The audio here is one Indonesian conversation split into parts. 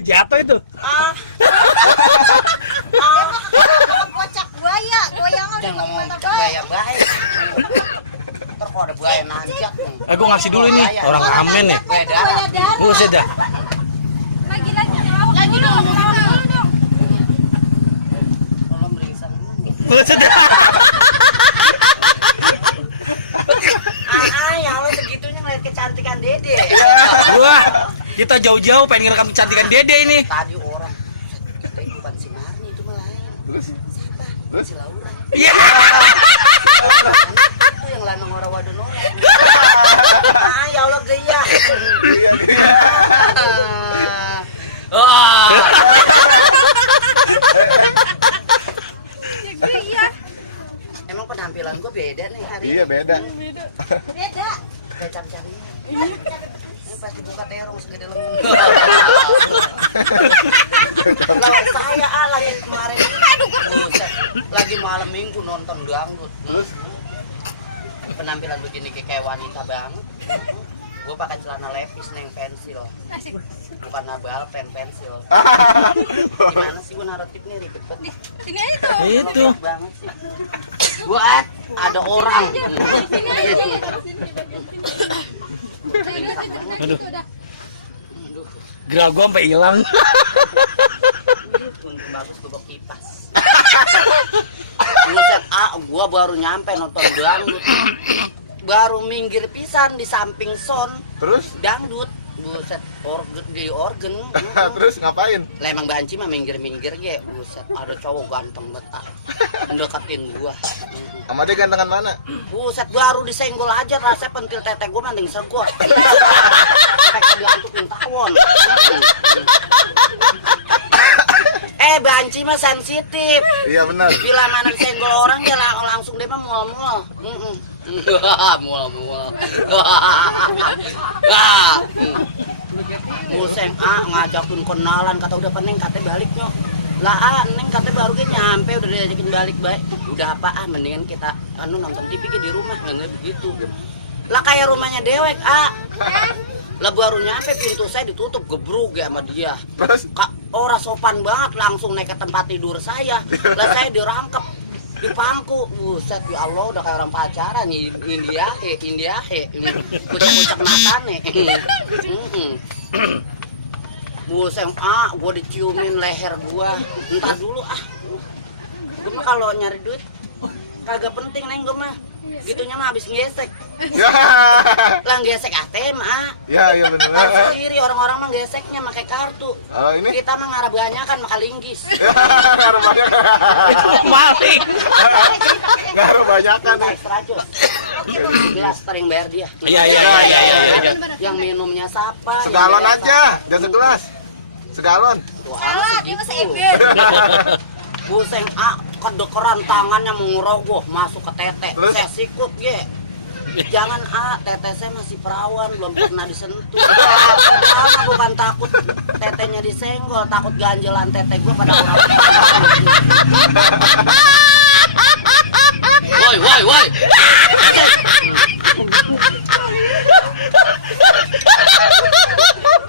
Jatuh itu. Kocak buaya, goyangan Jangan ngomong buaya baik. Ntar kalau ada buaya nanjak. Gue ngasih dulu ini orang amen nih. Buaya darah. Buset dah. Lagi dong, dulu dong. Tolong beringsang. Buset dah. Ya lo segitunya ngeliat kecantikan Dede. Gua kita jauh-jauh pengen ngerekam kecantikan Dede ini. Tadi orang katanya bukan si Marni itu malah lain. Terus? Siapa? Terus? Si Laura. Iya. Itu yang lanang orang wadon orang. Ya Allah gaya. Wah. Emang penampilan gue beda nih hari Iya ini. beda. Beda. Kayak cari-carinya. Ini pas dibuka terong segede lengan. Lawan saya lagi kemarin ini. Buset, lagi malam minggu nonton dangdut. Terus? Penampilan begini kayak wanita banget. Gue pakai celana lepis neng pensil. Bukan nabal pensil. Gimana sih gue naruh tip nih ribet banget. Ini aja Itu. Lobek banget sih. Buat ada orang. Aduh. Aduh, Gerak gua sampai hilang. untung bagus gue bawa kipas. Buset, gua baru nyampe nonton dangdut. Baru minggir pisan di samping sound Terus? dangdut. Buset, di organ. Terus ngapain? Lah emang banci mah minggir-minggir ge. Buset, ada cowok ganteng banget. Mendekatin gua. Sama dia gantengan mana? Buset, baru disenggol aja rasanya pentil tete gua mending segor. Kayak diantukin tawon. Banci mah sensitif. Iya benar. Bila mana disenggol orang ya langsung dia mah mual-mual. Mual-mual. Museng ngajakin kenalan kata udah peneng katanya balik nyok. Lah neng katanya baru ke nyampe udah diajakin balik baik. Udah apa mendingan kita nonton TV di rumah nggak begitu. Lah kayak rumahnya dewek lah baru nyampe pintu saya ditutup gebruk ya sama dia. Terus? Orang sopan banget langsung naik ke tempat tidur saya. Lah saya dirangkep di pangku. Buset ya Allah udah kayak orang pacaran nih. India he kucak-kucak matane. Buset gua diciumin leher gua. Entar dulu gua mah kalau nyari duit kagak penting neng gua mah. Gitunya mah habis ngesek. Ya. Lah gesek ATM Ya iya benar. Tahu sendiri orang-orang mah geseknya pakai kartu. Ini? Kita mah ngarah banyakan makan linggis. Ngaruh banyak. Maling. Ngaruh banyakan. Minta extra jos. Gelas tering bayar dia. Iya. Yang minumnya siapa? Segalon aja, jangan segelas. Segalon. Salah, dia masih ember. Buseng kedekeran tangannya mengerogoh masuk ke tete. Terus? Saya sikut ye. Jangan tete saya masih perawan belum pernah disentuh. Bukan takut tetenya disenggol, takut ganjelan tete gue pada orang. Woi.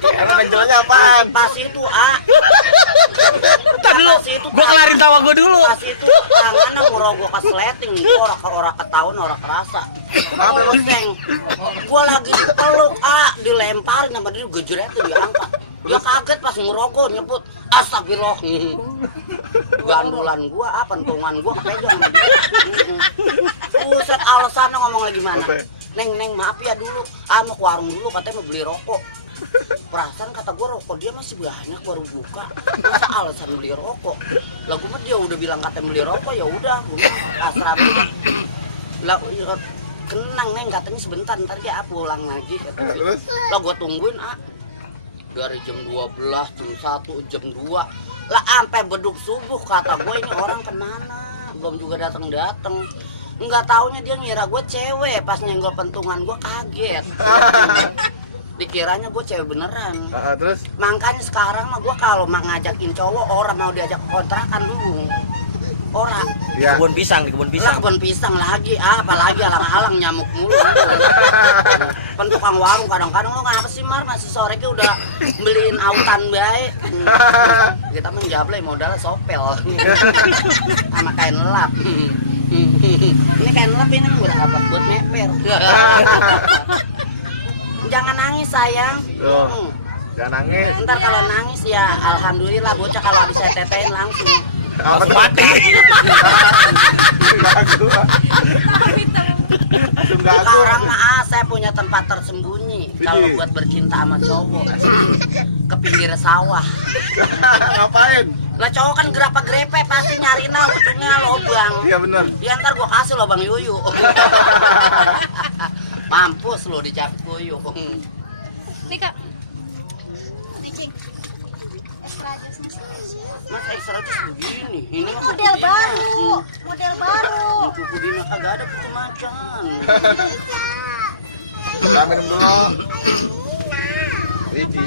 Karena ganjelannya apaan? Pas itu Entar dulu. Gua kelarin tawa gua dulu. Pas itu tangannya ngerogoh ke sleting, orang ketahuan orang kerasa. Buseng, gua lagi dipeluk dilemparin sama dia gejret tuh diangkat. Dia kaget pas ngerogoh nyebut astagfirullah. Gandulan gua pentungan gua kepegang sama dia. Buset alasannya ngomong lagi mana? Neng maaf ya dulu, ke warung dulu katanya mau beli rokok. Perasaan kata gue rokok dia masih banyak baru buka. Masa alasan beli rokok? Lah gue mah dia udah bilang katanya beli rokok ya udah, gue mah pasrah aja. Lah kenang neng katanya sebentar ntar dia pulang lagi katanya. Terus? Lah gue tungguin dari jam 12, jam 1, jam 2. Lah sampai beduk subuh kata gue ini orang kemana? Belum juga datang. Nggak taunya dia ngira gue cewek pas nyenggol pentungan gue kaget. Dikiranya gue cewek beneran. Terus? Makanya sekarang mah gue kalau mau ngajakin cowok orang mau diajak kontrakan dulu. ora. Iya. Kebun pisang, di kebun Lah pisang. kebun pisang lagi, apalagi alang-alang nyamuk mulu. Kan tukang warung kadang-kadang lo ngapa sih Mar masih sore ke udah beliin autan bae. Kita menjablay modal sopel. Sama kain lap. Ini kain lap ini udah apa buat meper. Jangan nangis sayang. Tuh. Jangan nangis. Ntar kalau nangis ya alhamdulillah bocah kalau habis saya tetein langsung. Apa tuh? Mati. Gagu. Langsung gagu. Sekarang saya punya tempat tersembunyi kalau buat bercinta sama cowok ke pinggir sawah. Ngapain? Lah cowok kan grepe pasti nyari ujungnya lobang. Iya bener. Ya ntar gua kasih lobang yuyu. Mampus lo dicap yuyu. Nih kak. Nih Cing. Extra jusnya. Mas ekstra jus begini. Ini mah Model baru. Model baru. Kuku dina kagak ada kuku macan. Kita minum dulu. Biji.